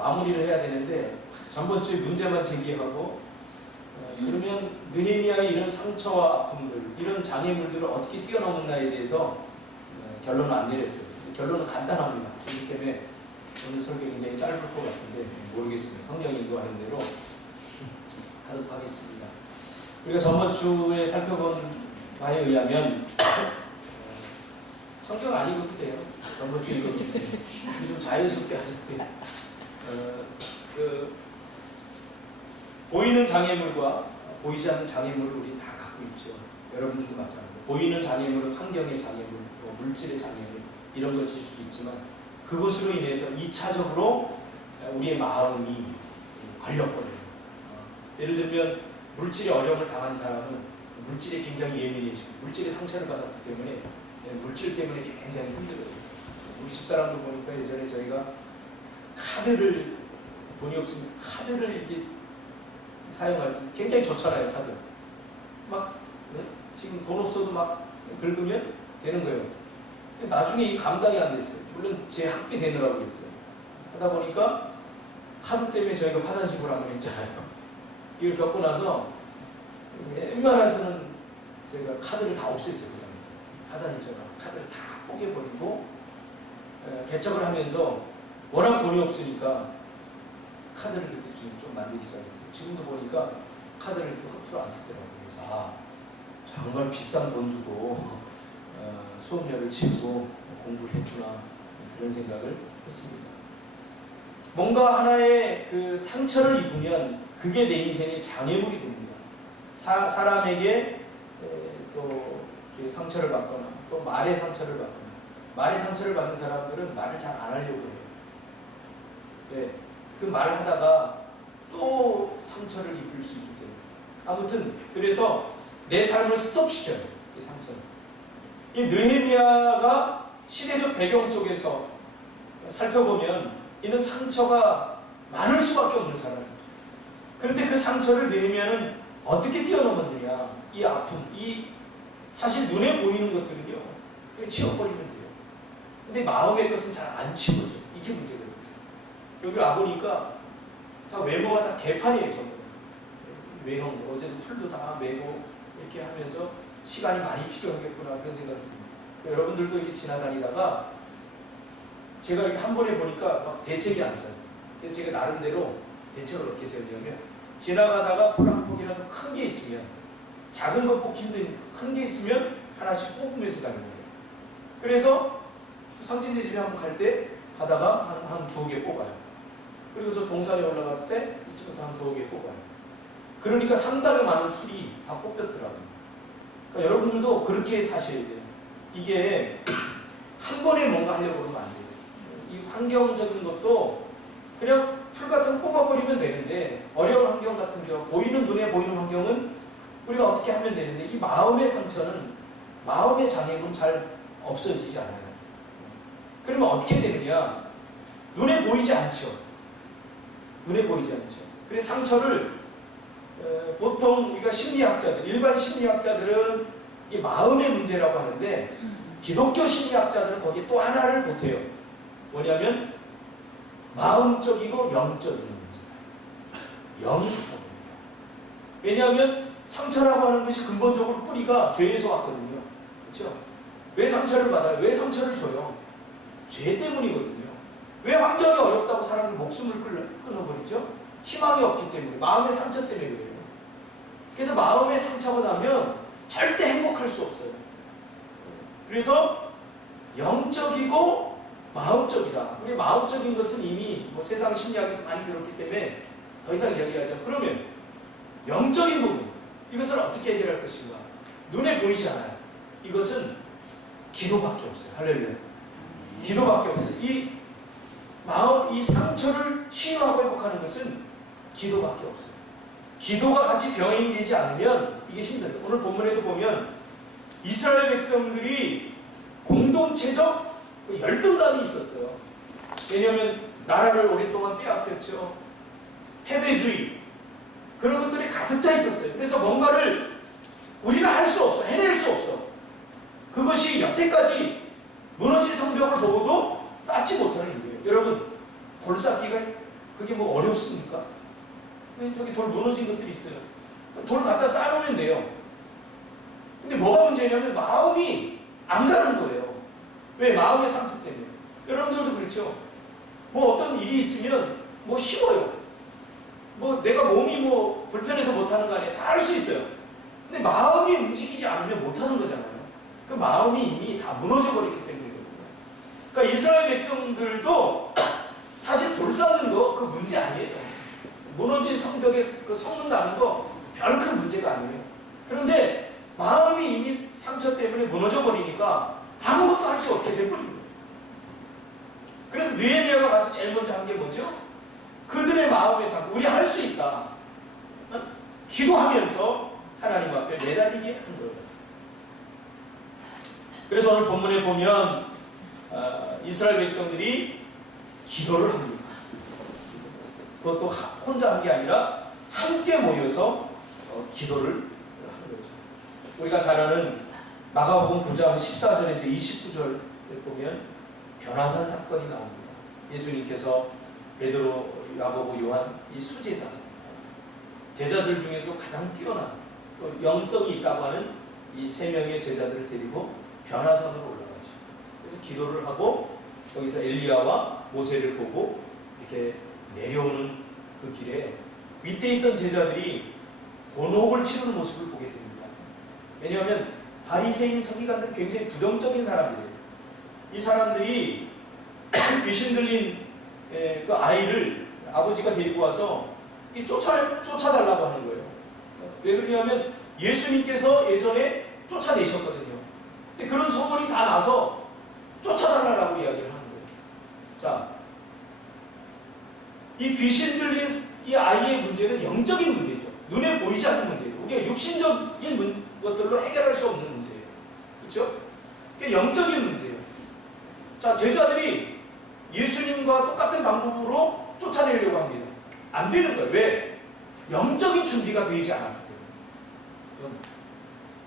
마무리를 해야 되는데 전번 주에 문제만 제기하고 그러면 느헤미야의 이런 상처와 아픔들, 이런 장애물들을 어떻게 뛰어넘었나에 대해서 결론을 안 내렸어요. 결론은 간단합니다. 그렇기 때문에 오늘 설교 굉장히 짧을 것 같은데 모르겠습니다. 성령이 인도하는 대로 하도록 하겠습니다. 우리가 전번 주에 살펴본 바에 의하면 성경 안 읽어도 돼요. 전번 주에 읽었기 때문에 좀 자연스럽게 하셨고요. 보이는 장애물과 보이지 않는 장애물을 우리 다 갖고 있죠. 여러분들도 마찬가지로 보이는 장애물은 환경의 장애물, 또 물질의 장애물 이런 것일 수 있지만 그것으로 인해서 2차적으로 우리의 마음이 걸렸거든요. 예를 들면 물질의 어려움을 당한 사람은 물질에 굉장히 예민해지고 물질의 상처를 받았기 때문에 물질 때문에 굉장히 힘들어요. 우리 집사람들 보니까 예전에 저희가 카드를 돈이 없으면 카드를 이렇게 사용할 때 굉장히 좋잖아요. 카드 막 지금 돈 없어도 막 긁으면 되는 거예요. 나중에 이 감당이 안 됐어요. 물론 제 학비 되느라고 했어요. 하다 보니까 카드 때문에 저희가 파산식으로 한번 했잖아요. 이걸 겪고 나서 웬만해서는 저희가 카드를 다 없앴어요. 파산이처럼 카드를 다 뽀개버리고 개척을 하면서 워낙 돈이 없으니까 카드를 그때 좀 만들기 시작했어요. 지금도 보니까 카드를 이렇게 허투루 안 쓰더라고요. 그래서 정말 비싼 돈 주고 수업료를 치고 공부를 했구나 그런 생각을 했습니다. 뭔가 하나의 그 상처를 입으면 그게 내 인생의 장애물이 됩니다. 사람에게 또 상처를 받거나 또 말의 상처를 받거나 말의 상처를 받는 사람들은 말을 잘 안 하려고 해요. 네, 그 말을 하다가 또 상처를 입을 수 있기 때문에 아무튼 그래서 내 삶을 스톱시켜요. 이 상처는. 이 느헤미야가 시대적 배경 속에서 살펴보면 이는 상처가 많을 수밖에 없는 사람입니다. 그런데 그 상처를 느헤미야는 어떻게 뛰어넘었느냐. 이 아픔, 이 사실 눈에 보이는 것들은요 그냥 치워버리면 돼요. 근데 마음의 것은 잘 안 치워져요. 이게 문제거든요. 여기 와보니까 다 외모가 다 개판이에요. 전부 외형, 어제도 풀도 다 메고 이렇게 하면서 시간이 많이 필요하겠구나 그런 생각이 듭니다. 그러니까 여러분들도 이렇게 지나다니다가 제가 이렇게 한 번에 보니까 막 대책이 안 써요. 그래서 제가 나름대로 대책을 어떻게 세우냐면 지나가다가 불 한 폭이라도 큰 게 있으면 작은 거 뽑기 힘든 큰 게 있으면 하나씩 뽑으면서 다니는 거예요. 그래서 상진대집에 한번 갈 때 가다가 한 두어 개 뽑아요. 그리고 저 동산에 올라갈 때 있으면 한 두어 개 뽑아요. 그러니까 상당히 많은 풀이 다 뽑혔더라고요. 그러니까 여러분들도 그렇게 사셔야 돼요. 이게 한 번에 뭔가 하려고 하면 안 돼요. 이 환경적인 것도 그냥 풀 같은 거 뽑아버리면 되는데 어려운 환경 같은 경우 보이는 눈에 보이는 환경은 우리가 어떻게 하면 되는데 이 마음의 상처는 마음의 장애는 잘 없어지지 않아요. 그러면 어떻게 되느냐? 눈에 보이지 않죠. 눈에 보이지 않죠. 그래서 상처를 보통 우리가 심리학자들, 일반 심리학자들은 이 마음의 문제라고 하는데 기독교 심리학자들은 거기에 또 하나를 보태요. 뭐냐면 마음적이고 영적인 문제다. 영적입니다. 왜냐하면 상처라고 하는 것이 근본적으로 뿌리가 죄에서 왔거든요. 그렇죠? 왜 상처를 받아요? 왜 상처를 줘요? 죄 때문이거든요. 왜 환경이 어렵다고 사람을 목숨을 끊어버리죠? 희망이 없기 때문에, 마음의 상처 때문에 그래요. 그래서 마음의 상처가 나면 절대 행복할 수 없어요. 그래서 영적이고 마음적이다. 우리 마음적인 것은 이미 세상 심리학에서 많이 들었기 때문에 더 이상 이야기하죠. 그러면 영적인 부분, 이것을 어떻게 해결할 것인가? 눈에 보이지 않아요. 이것은 기도밖에 없어요. 할렐루야. 기도밖에 없어요. 이 마음, 이 상처를 치유하고 회복하는 것은 기도밖에 없어요. 기도가 같이 병행이 되지 않으면 이게 힘들어요. 오늘 본문에도 보면 이스라엘 백성들이 공동체적 열등감이 있었어요. 왜냐하면 나라를 오랫동안 빼앗겼죠. 패배주의 그런 것들이 가득 차 있었어요. 그래서 뭔가를 우리는 할 수 없어. 해낼 수 없어. 그것이 여태까지 무너진 성벽을 보고도 쌓지 못하는 일이에요. 여러분, 돌 쌓기가 그게 뭐 어렵습니까? 저기 돌 무너진 것들이 있어요. 돌 갖다 쌓아놓으면 돼요. 근데 뭐가 문제냐면 마음이 안 가는 거예요. 왜? 마음의 상처 때문에. 여러분들도 그렇죠. 뭐 어떤 일이 있으면 뭐 쉬워요. 뭐 내가 몸이 뭐 불편해서 못하는 거 아니에요. 다 할 수 있어요. 근데 마음이 움직이지 않으면 못하는 거잖아요. 그 마음이 이미 다 무너져 버렸기 때문이거든요. 그러니까 이스라엘 백성들도 사실 돌 쌓는 거 그 문제 아니에요. 무너진 성벽에 그 섞는다는 거 별 큰 문제가 아니에요. 그런데 마음이 이미 상처 때문에 무너져 버리니까 아무것도 할 수 없게 돼버린 거예요. 그래서 느헤미야가 가서 제일 먼저 한 게 뭐죠? 그들의 마음의 상처, 우리 할 수 있다. 기도하면서 하나님 앞에 매달리게 한 거예요. 그래서 오늘 본문에 보면 이스라엘 백성들이 기도를 합니다. 그것도 혼자 한 게 아니라 함께 모여서 기도를 하는 거죠. 우리가 잘 아는 마가복음 9장 14절에서 29절 보면 변화산 사건이 나옵니다. 예수님께서 베드로, 야고보, 요한 이 수제자, 제자들 중에도 가장 뛰어난 또 영성이 있다고 하는 이 세 명의 제자들을 데리고 변화산으로 올라가죠. 그래서 기도를 하고 거기서 엘리야와 모세를 보고 이렇게 내려오는 그 길에 밑에 있던 제자들이 곤혹을 치르는 모습을 보게 됩니다. 왜냐하면 바리새인 서기관들은 굉장히 부정적인 사람들이에요. 이 사람들이 귀신 들린 그 아이를 아버지가 데리고 와서 쫓아달라고 하는 거예요. 왜 그러냐면 예수님께서 예전에 쫓아내셨거든요. 근데 그런 소문이 다 나서 쫓아달라고 이야기를 하는 거예요. 자, 이 귀신 들린 이 아이의 문제는 영적인 문제죠. 눈에 보이지 않는 문제예요. 우리가 육신적인 것들로 해결할 수 없는 문제예요. 그렇죠? 그게 영적인 문제예요. 자, 제자들이 예수님과 똑같은 방법으로 쫓아내려고 합니다. 안 되는 거예요. 왜? 영적인 준비가 되지 않았기 때문에.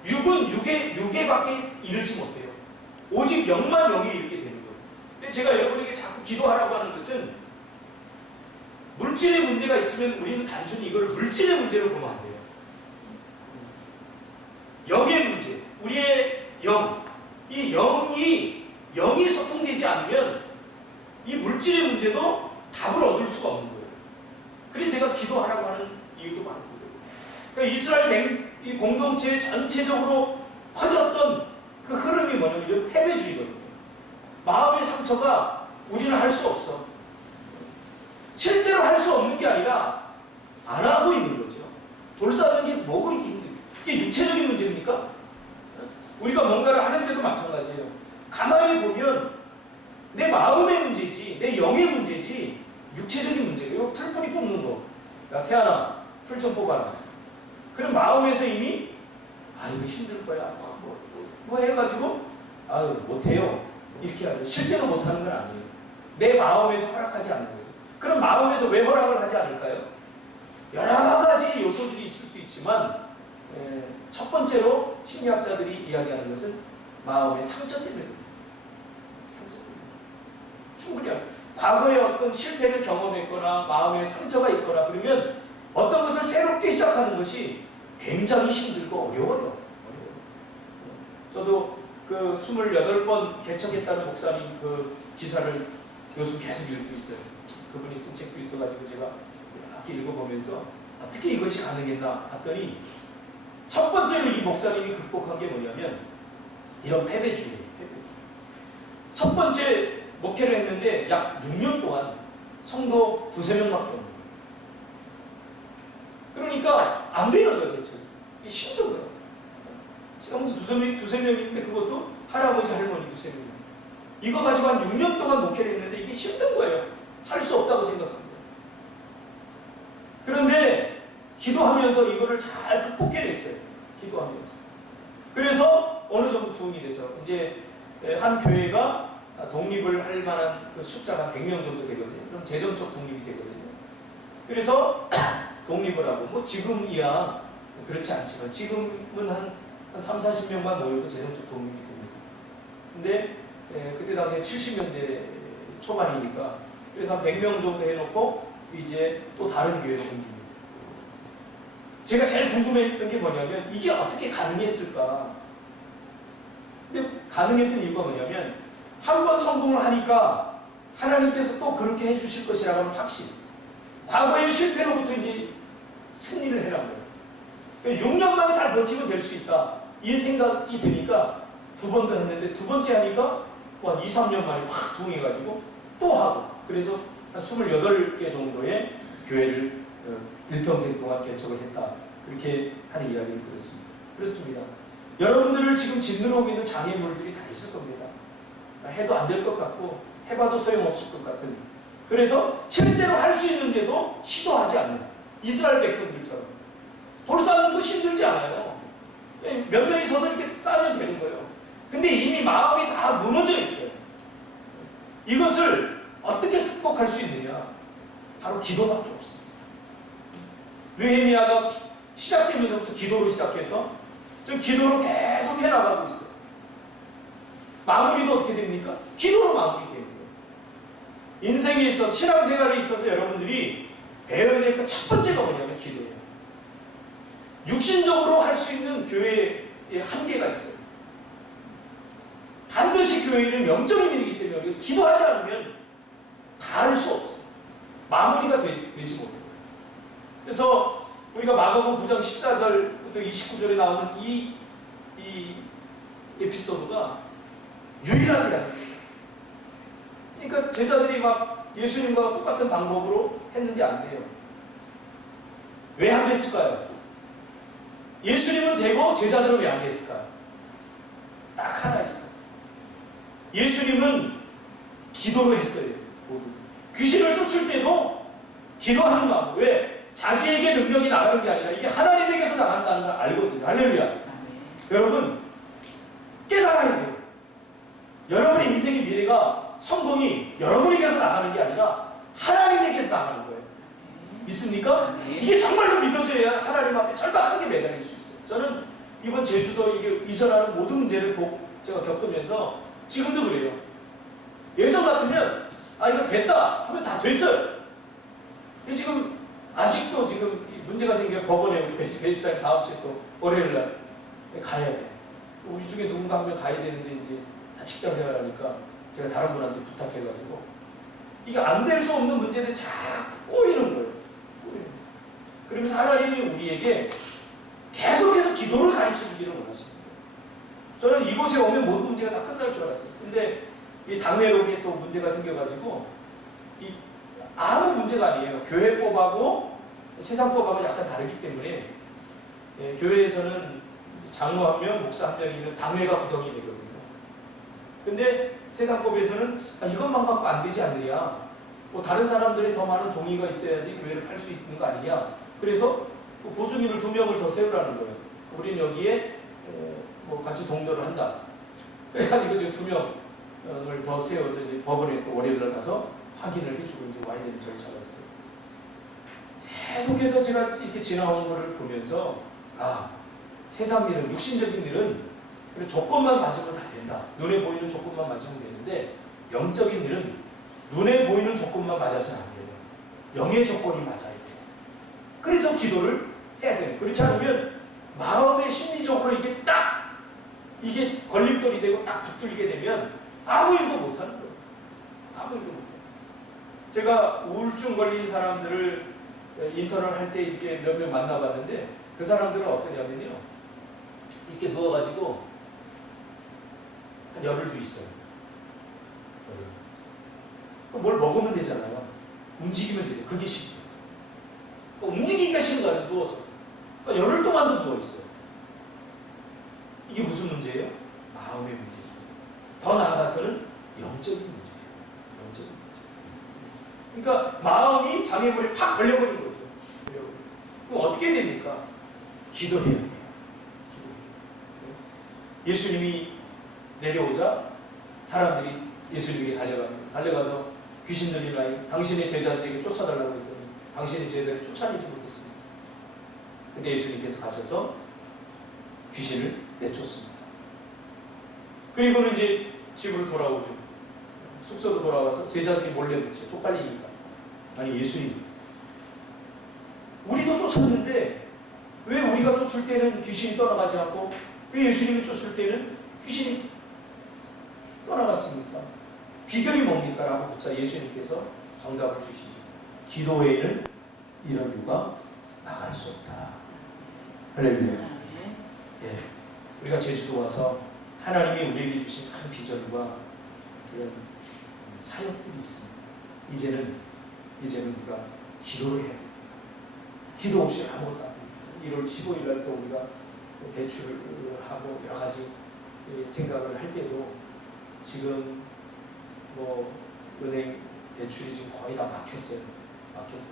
육은 육에밖에 이르지 못해요. 오직 영만 영에 이르게 되는 거예요. 근데 제가 여러분에게 자꾸 기도하라고 하는 것은 물질의 문제가 있으면 우리는 단순히 이걸 물질의 문제로 보면 안 돼요. 영의 문제, 우리의 영, 이 영이 소통되지 않으면 이 물질의 문제도 답을 얻을 수가 없는 거예요. 그래서 제가 기도하라고 하는 이유도 많은 거예요. 그러니까 이스라엘 이 공동체 전체적으로 퍼졌던 그 흐름이 뭐냐면 이런 패배주의거든요. 마음의 상처가 우리는 할 수 없어. 실제로 할 수 없는 게 아니라 안 하고 있는 거죠. 돌 쌓는 게 뭐 그렇게 힘듭니까? 이게 육체적인 문제입니까? 우리가 뭔가를 하는데도 마찬가지예요. 가만히 보면 내 마음의 문제지, 내 영의 문제지, 육체적인 문제예요. 풀뿌리 뽑는 거. 야, 태아나, 풀 좀 뽑아라. 그럼 마음에서 이미, 이거 힘들 거야. 뭐 해가지고, 못해요. 이렇게 하죠. 실제로 못하는 건 아니에요. 내 마음에서 허락하지 않는 거죠. 그럼 마음에서 왜 허락을 하지 않을까요? 여러 가지 요소들이 있을 수 있지만, 첫 번째로 심리학자들이 이야기하는 것은 마음의 상처 때문입니다. 상처 때문에. 충분히 알아요. 과거에 어떤 실패를 경험했거나 마음에 상처가 있거나 그러면 어떤 것을 새롭게 시작하는 것이 굉장히 힘들고 어려워요. 저도 그 28번 개척했다는 목사님 그 기사를 요즘 계속 읽고 있어요. 그분이 쓴 책도 있어가지고 제가 이렇게 읽어보면서 어떻게 이것이 가능했나 봤더니 첫 번째로 이 목사님이 극복한 게 뭐냐면 이런 패배주의. 첫 번째 목회를 했는데 약 6년 동안 성도 2~3명밖에 없는 거예요. 그러니까 안 되는 거예요, 대체. 힘든 거예요. 성도 2~3명 있는데 그것도 할아버지, 할머니 2~3명. 이거 가지고 한 6년 동안 목회를 했는데 이게 힘든 거예요. 할 수 없다고 생각합니다. 그런데 기도하면서 이거를 잘 극복해냈어요. 기도하면서. 그래서 어느 정도 부흥이 돼서 이제 한 교회가 독립을 할 만한 그 숫자가 100명 정도 되거든요. 그럼 재정적 독립이 되거든요. 그래서 독립을 하고, 뭐 지금이야 그렇지 않지만 지금은 한 30~40명만 모여도 재정적 독립이 됩니다. 근데 그때 당시에 70년대 초반이니까 그래서 한 100명 정도 해놓고 이제 또 다른 교회로 옮깁니다. 제가 제일 궁금했던 게 뭐냐면 이게 어떻게 가능했을까? 근데 가능했던 이유가 뭐냐면 한 번 성공을 하니까 하나님께서 또 그렇게 해주실 것이라는 확신. 과거의 실패로부터 이제 승리를 해란 거예요. 6년만 잘 버티면 될 수 있다. 이 생각이 드니까 두 번 더 했는데 두 번째 하니까 한 2, 3년 만에 확 부응해가지고 또 하고 그래서 한 28개 정도의 교회를 일평생 동안 개척을 했다. 그렇게 하는 이야기를 들었습니다. 그렇습니다. 여러분들을 지금 짓누르고 있는 장애물들이 다 있을 겁니다. 해도 안 될 것 같고 해봐도 소용없을 것 같은. 그래서 실제로 할 수 있는데도 시도하지 않는 이스라엘 백성들처럼 돌 쌓는 거 힘들지 않아요. 몇 명이 서서 이렇게 쌓으면 되는 거예요. 근데 이미 마음이 다 무너져 있어요. 이것을 어떻게 극복할 수 있느냐? 바로 기도밖에 없습니다. 느헤미야가 시작되면서부터 기도로 시작해서 지금 기도로 계속 해나가고 있어요. 마무리도 어떻게 됩니까? 기도로 마무리되는 거예요. 인생에 있어서 신앙생활에 있어서 여러분들이 배워야 될 것 첫 번째가 뭐냐면 기도예요. 육신적으로 할 수 있는 교회의 한계가 있어요. 반드시 교회 일은 영적인 일이기 때문에 우리가 기도하지 않으면 다 할 수 없어요. 마무리가 되지 못해요. 그래서 우리가 마가복음 9장 14절부터 29절에 나오는 이 에피소드가 유일하게 그러니까 제자들이 막 예수님과 똑같은 방법으로 했는데 안 돼요. 왜 안 됐을까요? 예수님은 되고 제자들은 왜 안 됐을까요? 딱 하나 있어요. 예수님은 기도로 했어요. 모두. 귀신을 쫓을 때도 기도하는 마음. 왜? 자기에게 능력이 나가는 게 아니라 이게 하나님에게서 나간다는 걸 알거든요. 할렐루야. 여러분 깨달아야 돼요. 여러분의 인생의 미래가 성공이 여러분에게서 나가는 게 아니라 하나님에게서 나가는 거예요. 믿습니까? 이게 정말로 믿어져야 하나님 앞에 절박하게 매달릴 수 있어요. 저는 이번 제주도 이게 이전하는 모든 문제를 제가 겪으면서 지금도 그래요. 예전 같으면 이거 됐다 하면 다 됐어요. 지금 아직도 지금 문제가 생겨 법원에 우리 배집사님 다음 주에 또 월요일날 가야 돼. 우리 중에 누군가 한 명 가야 되는데 이제 다 직장 생활하니까 제가 다른 분한테 부탁해가지고 이게 안 될 수 없는 문제는 자꾸 꼬이는 거예요. 그러면서 하나님이 우리에게 계속해서 기도를 가르쳐 주기를 원하시는 거예요. 저는 이곳에 오면 모든 문제가 다 끝날 줄 알았어요. 근데 이 당내록에 또 문제가 생겨가지고 아무 문제가 아니에요. 교회법하고 세상법하고 약간 다르기 때문에 교회에서는 장로 한 명, 목사 한 명이면 당회가 구성이 되거든요. 근데 세상법에서는 이것만 갖고 안 되지 않느냐. 뭐 다른 사람들이 더 많은 동의가 있어야지 교회를 팔 수 있는 거 아니냐. 그래서 보증인을 2명을 더 세우라는 거예요. 우리는 여기에 뭐 같이 동조를 한다. 그래가지고 이제 2명을 더 세워서 이제 법원에 또 월요일날 가서 확인을 해주고 이제 와야 되는 절차가 있어요. 계속해서 제가 이렇게 지나온 거를 보면서 세상 일은, 육신적인 일은 조건만 맞으면 다 된다. 눈에 보이는 조건만 맞으면 되는데 영적인 일은 눈에 보이는 조건만 맞아서는 안 돼요. 영의 조건이 맞아야 돼요. 그래서 기도를 해야 돼요. 그렇지 않으면 마음의 심리적으로 이게 걸림돌이 되고 딱 붙들리게 되면 아무 일도 못하는 거예요. 아무 일도 못해요. 제가 우울증 걸린 사람들을 인터뷰를 할 때 이렇게 몇 명 만나봤는데 그 사람들은 어떠냐면요. 이렇게 누워가지고 한 열흘도 있어요. 열흘. 그럼 뭘 먹으면 되잖아요. 움직이면 되죠. 그게 싫어요. 움직이기가 싫은 거 아니에요. 누워서. 그러니까 열흘 동안도 누워있어요. 이게 무슨 문제예요? 마음의 문제죠. 더 나아가서는 영적인 문제예요. 영적인 문제. 그러니까 마음이 장애물에 확 걸려버린 거죠. 그럼 어떻게 됩니까? 기도해야 돼요. 예수님이 내려오자 사람들이 예수님에게 달려갑니다. 달려가서 귀신 들린 아이, 당신의 제자들에게 쫓아달라고 했더니 당신의 제자들이 쫓아내지 못했습니다. 근데 예수님께서 가셔서 귀신을 내쫓습니다. 그리고는 이제 집으로 돌아오죠. 숙소로 돌아와서 제자들이 몰래 묻죠. 쪽팔리니까. 아니 예수님, 쫓았는데 왜 우리가 쫓을 때는 귀신이 떠나가지 않고 왜 예수님이 쫓을 때는 귀신이 떠나갔습니까? 비결이 뭡니까? 라고 묻자 예수님께서 정답을 주시죠. 기도 외에는 이런 유가 나갈 수 없다. 할렐루야. 예. 우리가 제주도 와서 하나님이 우리에게 주신 큰 비전과 그런 사역들이 있습니다. 이제는 우리가 기도를 해야 됩니다. 기도 없이 아무것도 안 됩니다. 1월 15일 날 또 우리가 대출을 하고 여러 가지 생각을 할 때도 지금 뭐 은행 대출이 지금 거의 다 막혔어요.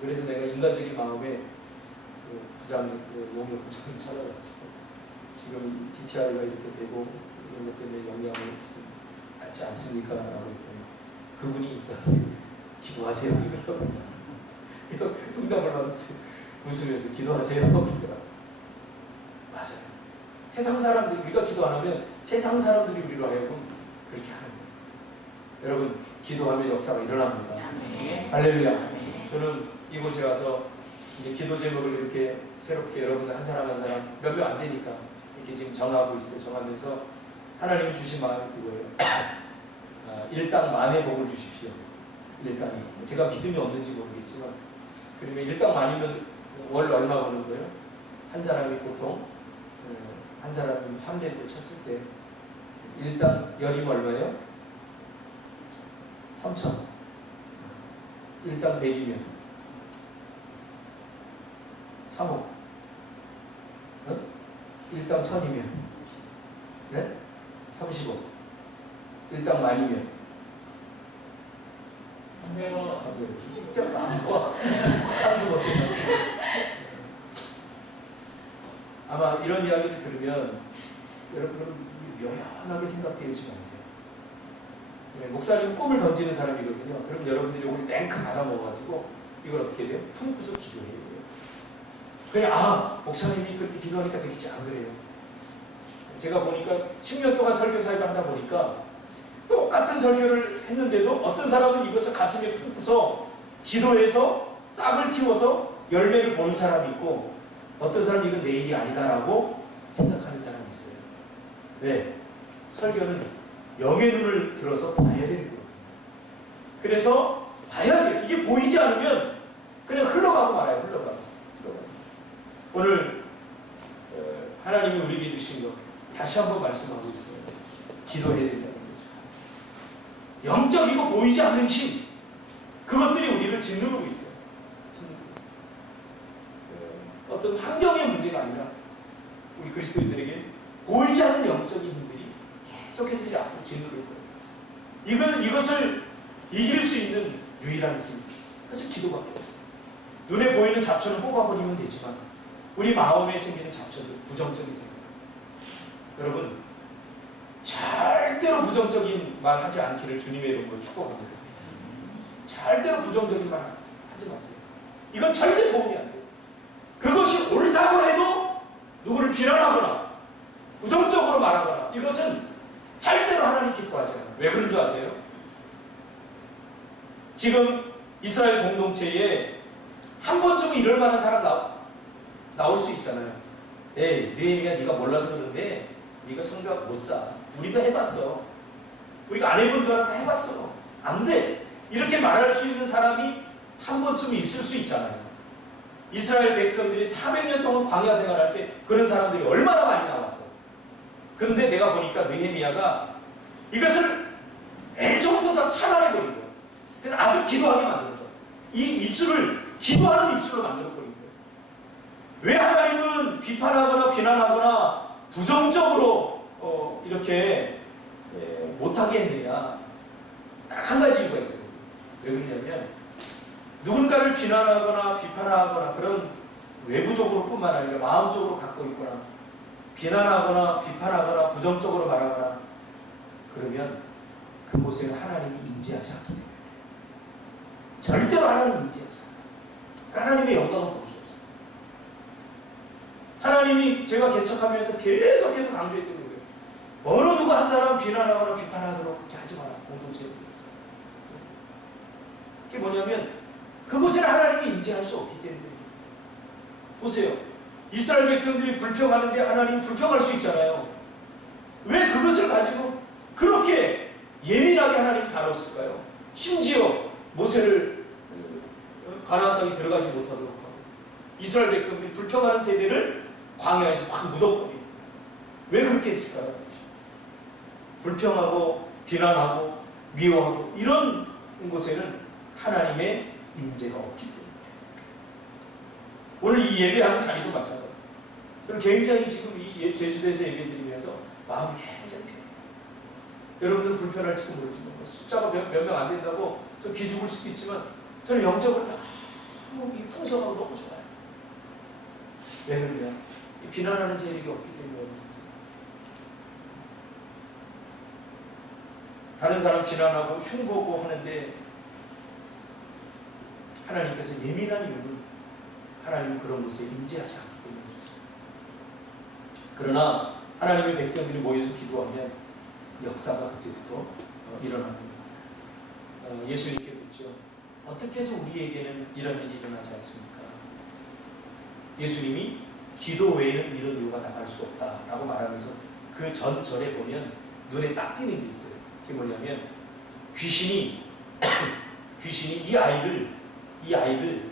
그래서 내가 인간적인 마음에 그 부장, 농협 부장님 찾아가지고 지금 DTI가 이렇게 되고 이런 것 때문에 영향을 지금 받지 않습니까? 라고 했더니 그분이 기도하세요. 이거 응답을 받았어요. 웃으면서 기도하세요. 맞아요. 세상 사람들이 우리가 기도 안 하면 세상 사람들이 우리로 하여금 그렇게 하는 거예요. 여러분 기도하면 역사가 일어납니다. 할렐루야. 저는 이곳에 와서 이제 기도 제목을 이렇게 새롭게 여러분들 한 사람 한 사람 몇 명 안 되니까 이렇게 지금 정하고 있어요. 정하면서 하나님이 주신 마음이 그거예요. 일당 만의 복을 주십시오. 일당이. 제가 믿음이 없는지 모르겠지만 그러면 일당 만이면 월 얼마 버는 거예요? 한 사람이 보통 한 사람이 300을 쳤을 때 일당 열이면 얼마예요? 3,000. 일당 100이면 3억. 일당 1,000이면 네? 30억. 일당 만이면 300억. 진짜 안 봐. 30억. 아마 이런 이야기를 들으면 여러분 묘연하게 생각되시면 안 돼요. 네, 목사님은 꿈을 던지는 사람이거든요. 그럼 여러분들이 오늘 냉큼 받아먹어가지고 이걸 어떻게 돼요? 품고서 기도해요. 그냥 목사님이 그렇게 기도하니까 되겠지. 안 그래요. 제가 보니까 10년 동안 설교 사역을 하다 보니까 똑같은 설교를 했는데도 어떤 사람은 이것을 가슴에 품고서 기도해서 싹을 틔워서 열매를 보는 사람이 있고 어떤 사람은 이건 내 일이 아니다라고 생각하는 사람이 있어요. 왜? 설교는 영의 눈을 들어서 봐야 되는 거예요. 그래서 봐야 돼요. 이게 보이지 않으면 그냥 흘러가고 말아요. 흘러가고. 오늘 하나님이 우리에게 주신 것 다시 한번 말씀하고 있어요. 기도해야 된다는 거죠. 영적이고 보이지 않는 힘, 그것들이 우리를 짓누르고 있어요. 어떤 환경의 문제가 아니라 우리 그리스도인들에게 보이지 않는 영적인 힘들이 계속해서 이제 앞으로 짓누를 거예요. 이것을 이길 수 있는 유일한 힘, 그것은 기도밖에 없어요. 눈에 보이는 잡초는 뽑아버리면 되지만 우리 마음에 생기는 잡초들, 부정적인 생각. 여러분 절대로 부정적인 말 하지 않기를 주님의 이름으로 축복합니다. 절대로 부정적인 말 하지 마세요. 이건 절대 도움이 안 돼요. 그것이 옳다고 해도 누구를 비난하거나 부정적으로 말하거나 이것은 절대로 하나님 기뻐하지 않아요. 왜 그런 줄 아세요? 지금 이스라엘 공동체에 한 번쯤은 이럴 만한 사람 나올 수 있잖아요. 에이, 느헤미야 네가 몰라서 그런데 네가 성벽 못 쌓아. 우리도 해봤어. 우리가 안 해본 줄 알았는데 해봤어. 안 돼. 이렇게 말할 수 있는 사람이 한 번쯤 있을 수 있잖아요. 이스라엘 백성들이 400년 동안 광야 생활할 때 그런 사람들이 얼마나 많이 나왔어. 그런데 내가 보니까 느헤미야가 이것을 애정도 다 차단해버린 거예요. 그래서 아주 기도하게 만든 거죠. 이 입술을 기도하는 입술로 만들어버린 거예요. 왜 하나님은 비판하거나 비난하거나 부정적으로 이렇게 못하게 했느냐. 딱 한 가지 이유가 있어요. 왜 그러냐면 누군가를 비난하거나 비판하거나 그런 외부적으로 뿐만 아니라 마음적으로 갖고 있거나 비난하거나 비판하거나 부정적으로 말하거나 그러면 그곳에는 하나님이 임재하지 않기 때문에 절대로 하나님이 임재하지 않아요. 하나님의 영광을 볼 수 없어요. 하나님이 제가 개척하면서 계속해서 강조했던 거예요. 어느 누가 한 사람 비난하거나 비판하도록 그렇게 하지 마라. 공동체에. 그게 뭐냐면 그곳에는 하나님이 임재할 수 없기 때문에 보세요. 이스라엘 백성들이 불평하는데 하나님 불평할 수 있잖아요. 왜 그것을 가지고 그렇게 예민하게 하나님 다뤘을까요? 심지어 모세를 가나안 땅에 들어가지 못하도록 하고 이스라엘 백성들이 불평하는 세대를 광야에서 확 묻어버리고 왜 그렇게 했을까요? 불평하고 비난하고 미워하고 이런 곳에는 하나님의 임재가 없기 때문에 오늘 이 예배하는 자리도 마찬가지예요. 그럼 굉장히 지금 이 제주도에서 예배드리면서 마음이 굉장히 편해요. 여러분들 불편할지도 모르지만 숫자가 몇 명 안 된다고 좀 기죽을 수도 있지만 저는 영적으로 너무 풍성하고 너무 좋아요. 왜 그러냐? 비난하는 세력이 없기 때문에 다른 사람 비난하고 흉보고 하는데 하나님께서 예민한 이유는 하나님은 그런 곳에 임재하지 않기 때문이죠. 그러나 하나님의 백성들이 모여서 기도하면 역사가 그때부터 일어납니다. 예수님께 묻죠. 어떻게 해서 우리에게는 이런 일이 일어나지 않습니까? 예수님이 기도 외에는 이런 이유가 나갈 수 없다라고 말하면서 그 전절에 보면 눈에 딱 띄는 게 있어요. 그게 뭐냐면 귀신이 이 아이를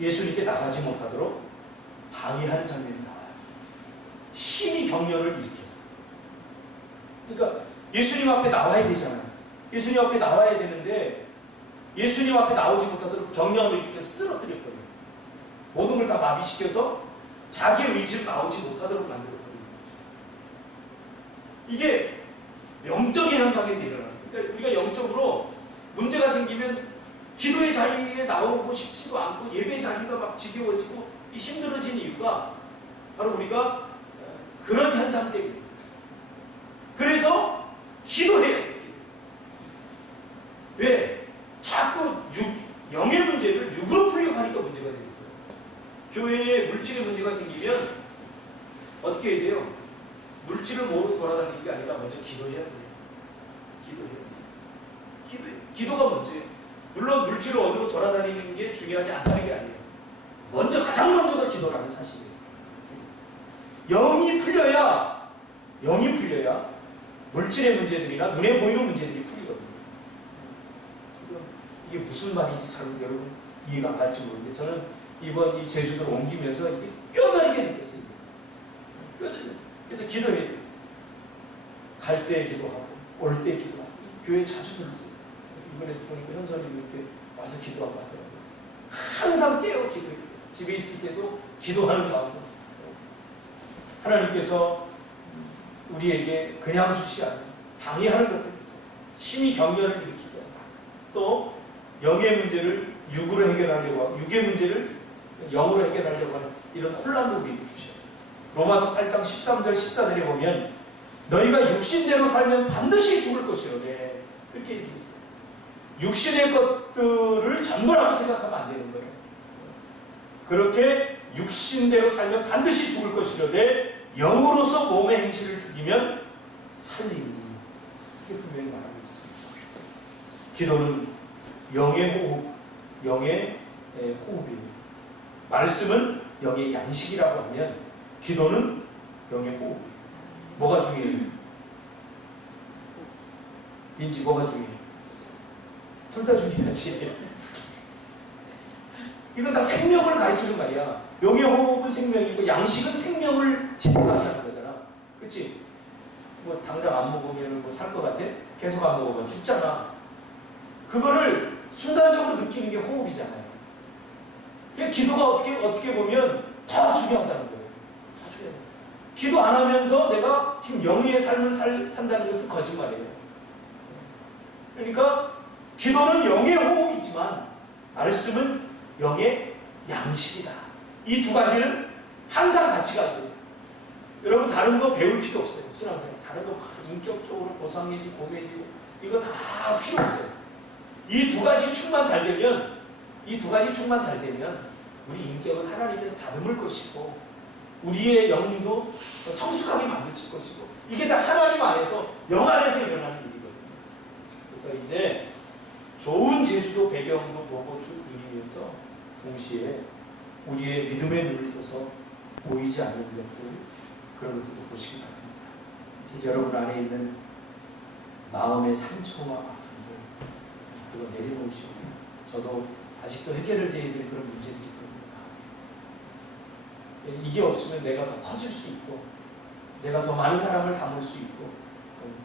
예수님께 나가지 못하도록 방해하는 장면이 나와요. 심히 경련을 일으켜서. 그러니까 예수님 앞에 나와야 되잖아요. 예수님 앞에 나와야 되는데 예수님 앞에 나오지 못하도록 경련을 일으켜서 쓰러뜨려 버려요. 모든 걸 다 마비시켜서 자기 의지로 나오지 못하도록 만들어 버려요. 이게 영적인 현상에서 일어나요. 그러니까 우리가 영적으로 문제가 생기면 기도의 자리에 나오고 싶지도 않고 예배 자리가 막 지겨워지고 힘들어진 이유가 바로 우리가 그런 현상 때문입니다. 그래서 기도해야 돼요. 왜? 자꾸 영의 문제를 육으로 풀려고 하니까 문제가 되는 거예요. 교회에 물질의 문제가 생기면 어떻게 해야 돼요? 물질을 모으고 돌아다니는 게 아니라 먼저 기도해야 돼요. 기도가 문제예요. 물론 물질을 얻으러 돌아다니는 게 중요하지 않다는 게 아니에요. 가장 먼저가 기도라는 사실이에요. 영이 풀려야 물질의 문제들이나 눈에 보이는 문제들이 풀리거든요. 이게 무슨 말인지 잘 여러분 이해가 안 갈지 모르는데 저는 이번 이 제주도를 옮기면서 이게 뼈저리게 느꼈어요. 뼈저리게. 그래서 기도해야 돼요. 갈 때 기도하고 올 때 기도하고 교회 자주 들으세요. 이번에 보니까 현선님이 이렇게 와서 기도하고 하더라고요. 항상 깨어 기도해요. 집에 있을 때도 기도하는 마음으로. 하나님께서 우리에게 그냥 주시지 않아요. 방해하는 것들이 있어요. 심히 경련을 일으키고 또 영의 문제를 육으로 해결하려고 하고 육의 문제를 영으로 해결하려고 하는 이런 혼란도 우리에게 주셔요. 로마서 8장 13절 14절에 보면 너희가 육신대로 살면 반드시 죽을 것이로되 그렇게 얘기했어요. 육신의 것들을 전부라고 생각하면 안 되는 거예요. 그렇게 육신대로 살면 반드시 죽을 것이로되 영으로서 몸의 행실을 죽이면 살리니 이게 분명히 말하고 있습니다. 기도는 영의 호흡입니다. 말씀은 영의 양식이라고 하면 기도는 영의 호흡이에요. 뭐가 중요해요? 민지 뭐가 중요해요? 둘 다 중요하지. 이건 다 생명을 가리키는 말이야. 영의 호흡은 생명이고 양식은 생명을 지탱하게 하는 거잖아. 그치? 뭐 당장 안 먹으면 뭐 살 것 같아? 계속 안 먹으면 죽잖아. 그거를 순간적으로 느끼는 게 호흡이잖아요. 그러니까 기도가 어떻게 보면 더 중요하다는 거예요. 더 중요해요. 기도 안 하면서 내가 지금 영의 삶을 산다는 것은 거짓말이에요. 그러니까 기도는 영의 호흡이지만 말씀은 영의 양식이다. 이 두 가지는 항상 같이 가야 돼요. 여러분 다른 거 배울 필요 없어요. 신앙생활 다른 거 막 인격적으로 고상해지고 고매지고 이거 다 필요 없어요. 이 두 가지 충만 잘 되면 우리 인격은 하나님께서 다듬을 것이고 우리의 영도 성숙하게 만드실 것이고 이게 다 하나님 안에서 영 안에서 일어나는 일이거든요. 그래서 이제 좋은 제주도 배경도 보고 쭉 누리면서 동시에 우리의 믿음의 눈을 떠서 보이지 않는 것들, 그런 것들도 보시기 바랍니다. 이제 여러분 안에 있는 마음의 상처와 아픔들, 그거 내려놓으시고, 저도 아직도 해결을 해야 될 그런 문제들이 있거든요. 이게 없으면 내가 더 커질 수 있고, 내가 더 많은 사람을 담을 수 있고,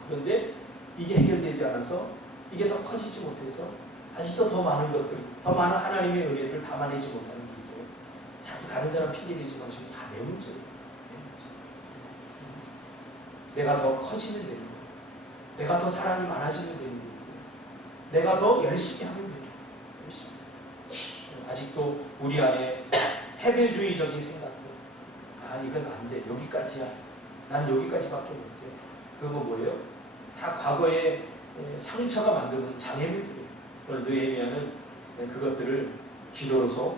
그런데 이게 해결되지 않아서 이게 더 커지지 못해서 아직도 더 많은 것들, 더 많은 하나님의 은혜를 담아내지 못하는 게 있어요. 자꾸 다른 사람 핑계대지 마시고 다 내 문제예요. 내 문제. 내가 더 커지면 되는 거예요. 내가 더 사람이 많아지면 되는 거예요. 내가 더 열심히 하면 돼요. 열심히. 아직도 우리 안에 패배주의적인 생각들, 이건 안 돼. 여기까지야. 난 여기까지밖에 못해. 그거 뭐예요? 다 과거에 상처가 만드는 장애물들이에요. 그걸 느헤미야는 그것들을 기도로서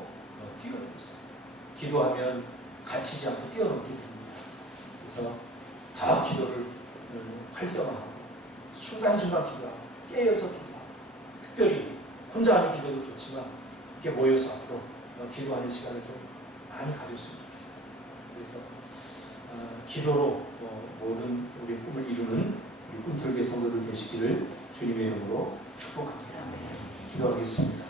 뛰어넘고 있어요. 기도하면 갇히지 않고 뛰어넘게 됩니다. 그래서 더 기도를 활성화하고 순간순간 기도하고 깨어서 기도하고, 특별히 혼자 하는 기도도 좋지만 이렇게 모여서 앞으로 기도하는 시간을 좀 많이 가졌으면 좋겠어요. 그래서 기도로 모든 우리 꿈을 이루는 우리 꿈틀개 성도들 되시기를 주님의 이름으로 축복합니다. 기도하겠습니다.